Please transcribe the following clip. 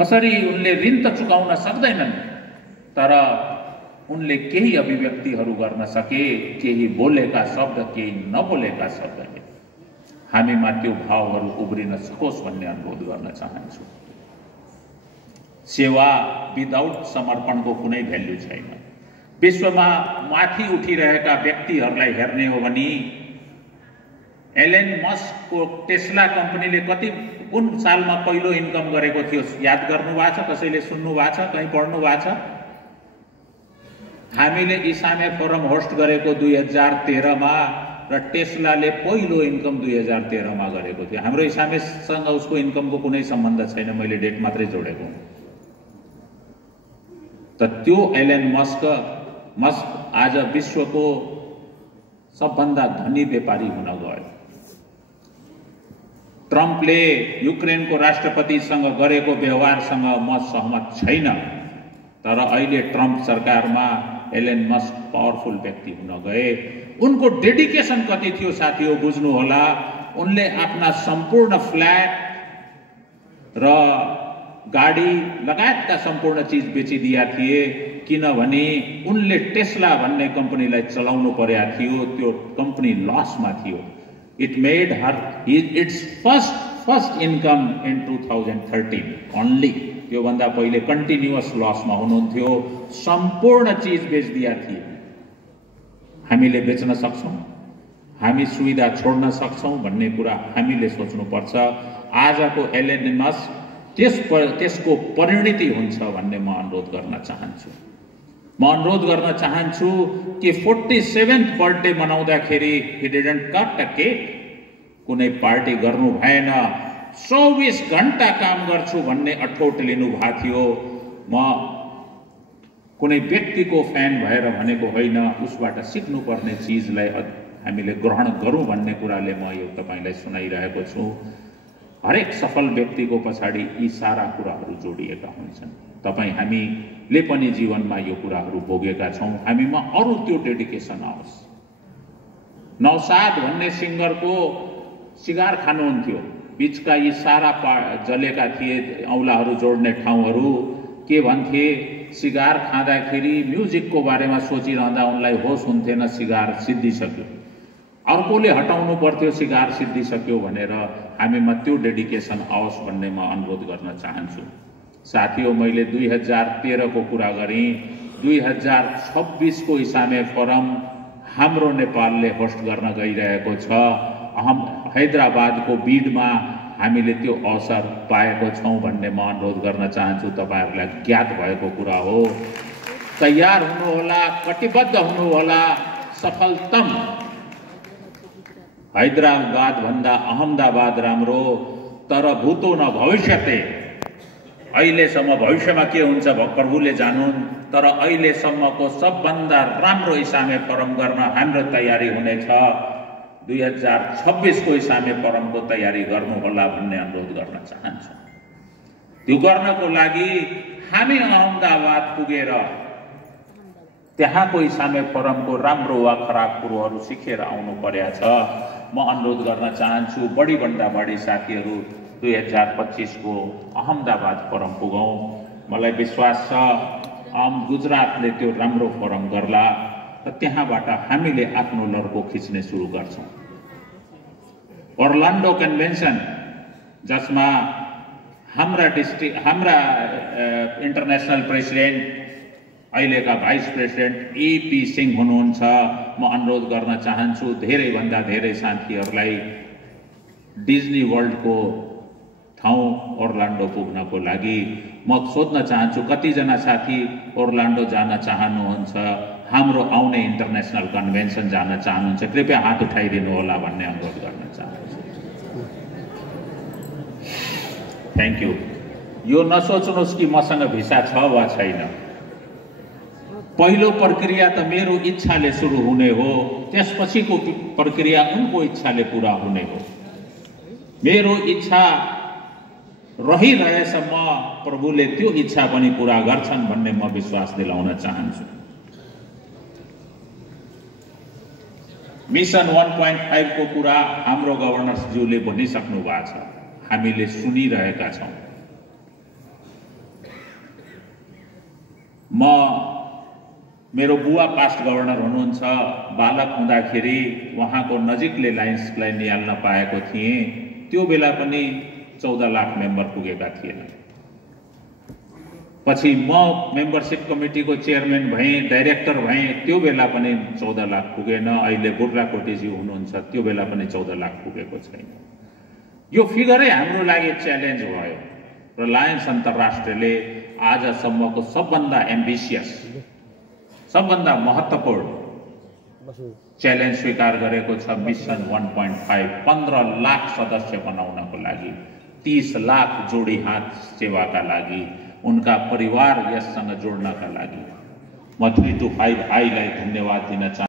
कसरी उनले ऋण त चुकाउन सक्दैनन्, तर उनले केही अभिव्यक्तिहरू गर्न सके, केही बोलेका शब्द, केही नबोलेका शब्दले हामीमा त्यो भावहरू उब्रिन सकोस् भन्ने अनुरोध गर्न चाहन्छु। सेवा विदाउट समर्पणको कुनै भ्याल्यु छैन। विश्वमा माथि उठिरहेका व्यक्तिहरूलाई हेर्ने हो भने एलन मस्कको टेस्ला कम्पनीले कुन सालमा पहिलो इन्कम गरेको थियो याद गर्नु भएको छ? कसैले सुन्नु भएको छ? कहीँ पढ्नु भएको छ? हामीले इसामे फोरम होस्ट गरेको 2013 मा र टेस्लाले पहिलो इन्कम 2013 मा गरेको थियो। हाम्रो इसामेसँग उसको इन्कमको कुनै सम्बन्ध छैन, मैले डेट मात्रै जोडेको। त त्यो एलन मस्क आज विश्वको सबभन्दा धनी व्यापारी हुन गयो। ट्रम्पले युक्रेनको राष्ट्रपतिसँग गरेको व्यवहारसँग म सहमत छैन, तर अहिले ट्रम्प सरकारमा एलन मस्क पावरफुल व्यक्ति हुन गए। उनको डेडिकेसन कति थियो साथीहो बुझ्नु होला। उनले आफ्ना सम्पूर्ण फ्ल्याट र गाडी लगायतका सम्पूर्ण चीज बेचिदिया थिए, किनभने उनले टेस्ला भन्ने कम्पनीलाई चलाउनु पर्या थियो। त्यो कम्पनी लसमा थियो। It made her it's first income in 2013 only. त्योभन्दा पहिले कन्टिन्युअस लसमा हुनुहुन्थ्यो। सम्पूर्ण चीज बेच्दिया थिए। हामीले बेच्न सक्छौं, हामी सुविधा छोड्न सक्छौं भन्ने कुरा हामीले सोच्नुपर्छ। आजको एलन मस्क त्यसको परिणति हुन्छ भन्ने म अनुरोध गर्न चाहन्छु। म अनुरोध गर्न चाहन्छु कि 47th बर्थडे मनाउँदाखेरि he didn't cut a cake, कुनै पार्टी गर्नु भएन। 24 घण्टा काम गर्छु भन्ने अठोट लिनु भएको थियो। म कुनै व्यक्तिको फ्यान भएर भनेको होइन, उसबाट सिक्नुपर्ने चिजलाई हामीले ग्रहण गरौँ भन्ने कुराले म यो तपाईलाई सुनाइरहेको छु। हरेक सफल व्यक्तिको पछाडि यी सारा कुराहरू जोडिएका हुन्छन्। तपाईँ हामीले पनि जीवनमा यो कुराहरू भोगेका छौँ। हामीमा अरू त्यो डेडिकेसन आओस्। नौसाद भन्ने सिङ्गरको सिगार खानुहुन्थ्यो, बीचका यी सारा जलेका थिए औँलाहरू जोड्ने ठाउँहरू। के भन्थे? सिगार खाँदाखेरि म्युजिकको बारेमा सोचिरहँदा उनलाई होस हुन्थेन, सिगार सिद्धिसक्यो। अर्कोले हटाउनु पर्थ्यो, सिगार सिद्धिसक्यो भनेर। हामीमा त्यो डेडिकेसन आओस् भन्ने म अनुरोध गर्न चाहन्छु। साथीहो, मैले 2013 को कुरा गरेँ। 2026 को इसामे फोरम हाम्रो नेपालले होस्ट गर्न गइरहेको छ। हैदराबादको बीडमा हामीले त्यो अवसर पाएको छौं भन्ने म अनुरोध गर्न चाहन्छु। तपाईहरुलाई ज्ञात भएको कुरा हो। तयार हुनुहोला, कटिबद्ध हुनुहोला। सफलतम हैदराबाद भन्दा अहमदाबाद राम्रो, तर भूतो न भविष्यते। अहिलेसम्म भविष्यमा के हुन्छ प्रभुले जानुन्, तर अहिलेसम्मको सबभन्दा राम्रो इसामे फोरम गर्न हाम्रो तयारी हुनेछ। 2026 को इसामे फोरमको तयारी गर्नुहोला भन्ने अनुरोध गर्न चाहन्छु। त्यो गर्नको लागि हामी अहमदाबाद पुगेर त्यहाँको इसामे फोरमको राम्रो वा खराब कुरोहरू सिकेर आउनु पर्या छ। म अनुरोध गर्न चाहन्छु, बढीभन्दा बढी साथीहरू 2025 को अहमदाबाद फोरम पुगौं। मलाई विश्वास छ गुजरातले त्यो राम्रो फोरम गर्ला र त्यहाँबाट हामीले आफ्नो लड्को खिच्ने सुरु गर्छौं। ओर्लान्डो कन्भेन्सन, जसमा हाम्रा इन्टरनेशनल प्रेसिडेन्ट अहिलेका भाइस प्रेसिडेन्ट एपी सिंह हुनुहुन्छ। म अनुरोध गर्न चाहन्छु धेरैभन्दा धेरै साथीहरूलाई डिज्नी वर्ल्डको ठाउँ ओर्लान्डो पुग्नको लागि म सोध्न चाहन्छु, कतिजना साथी ओर्लान्डो जान चाहनुहुन्छ, हाम्रो आउने इन्टरनेशनल कन्भेन्सन जान चाहनुहुन्छ? कृपया हात उठाइदिनु होला भन्ने अनुरोध गर्न चाहन्छु। Thank you. यो नसोच्नुहोस् कि मसँग भिसा छ वा छैन। पहिलो प्रक्रिया त मेरो इच्छाले सुरु हुने हो, त्यसपछिको प्रक्रिया उनको इच्छाले पूरा हुने हो। मेरो इच्छा रहिरहेसम्म प्रभुले त्यो इच्छा पनि पूरा गर्छन् भन्ने म विश्वास दिलाउन चाहन्छु। मिशन 1.5 को कुरा हाम्रो गभर्नर्सज्यूले भनिसक्नु भएको छ, हामीले सुनिरहेका छौं। मेरो बुवा पास्ट गभर्नर हुनुहुन्छ, बालक हुँदाखेरि उहाँको नजिकले लाइन्सलाई निहाल्न पाएको थिएँ। त्यो बेला पनि 14 लाख मेम्बर पुगेका थिएन। पछि म मेम्बरशिप कमिटीको चेयरम्यान भएँ, डाइरेक्टर भएँ, त्यो बेला पनि 14 लाख पुगेन। अहिले बुर्लाकोटीजी हुनुहुन्छ, त्यो बेला पनि 14 लाख पुगेको छैन। यो फिगरै हाम्रो लागि च्यालेन्ज भयो। रिलायन्स अन्तर्राष्ट्रियले आजसम्मको सबभन्दा एम्बिसियस, सबभन्दा महत्त्वपूर्ण च्यालेन्ज स्वीकार गरेको छ मिशन 1.5। 15 लाख सदस्य बनाउनको लागि, 30 लाख जोडी हात सेवाका लागि, उनका परिवार यससँग जोड्नका लागि। म 325 आईलाई धन्यवाद दिन चाहन्छु।